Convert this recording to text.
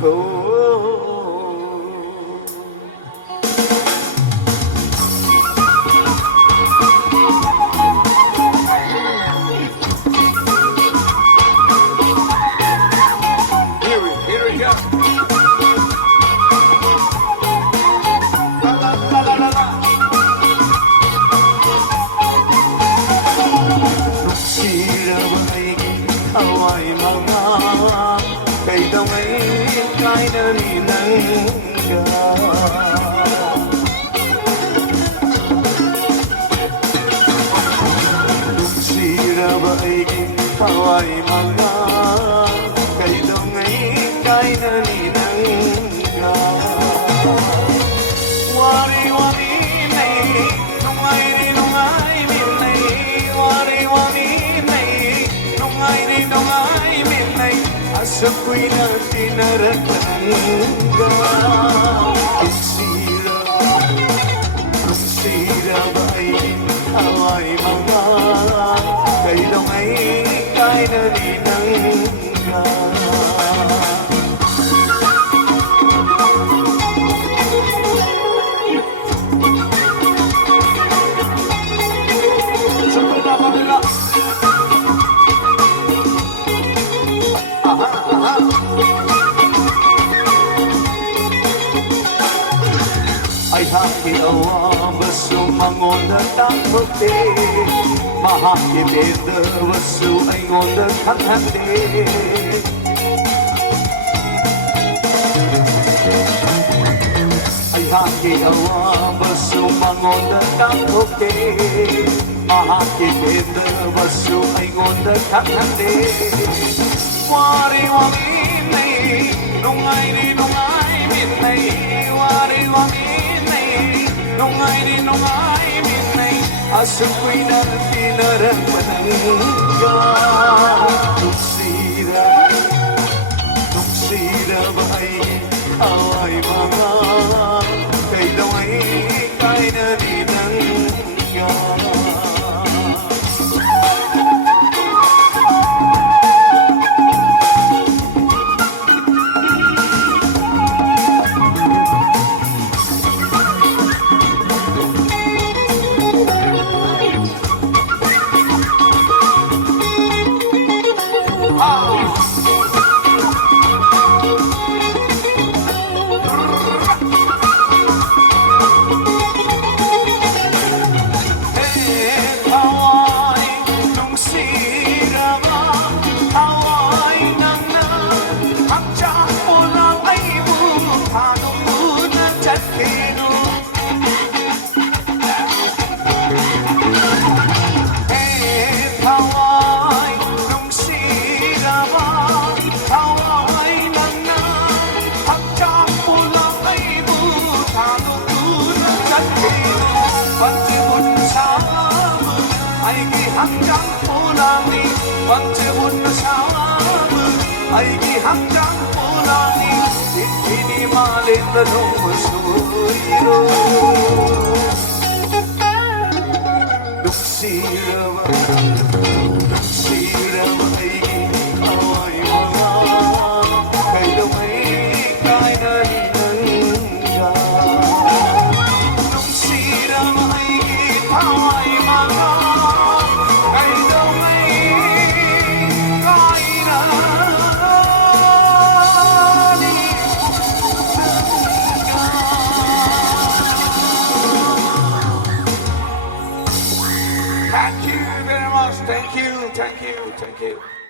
cold. Here we go. La la la la la la. Hawai mga kay damay kay narinangga Sira ba ay hawai mga kay damay kay narinangga Wari-wari nay nungay rin nungay minay Wari-wari nungay minay asako'y natinaraganga Kung sira ba ay haway mga kailang ay kay nalinangga Sa pagkakabila Ay haki awa baso mangonda takbote Mahaki beda baso ay ngonda kakhande Ay haki awa baso mangonda takbote Mahaki beda baso ay ngonda kakhande Wari-wari nay nungay minay Wari-wari nungay minay asako'y natinaragpanangga Nung sira ba ay away mga kay daway kay narinangga hanggang pulangin Pagtibon na sa amin ay gihanggang pulangin Ikinimalit na nung masuyo Duksira ba ay away mga kay damay kay narinangga Duksira ba ay away mga Thank you very much. Thank you.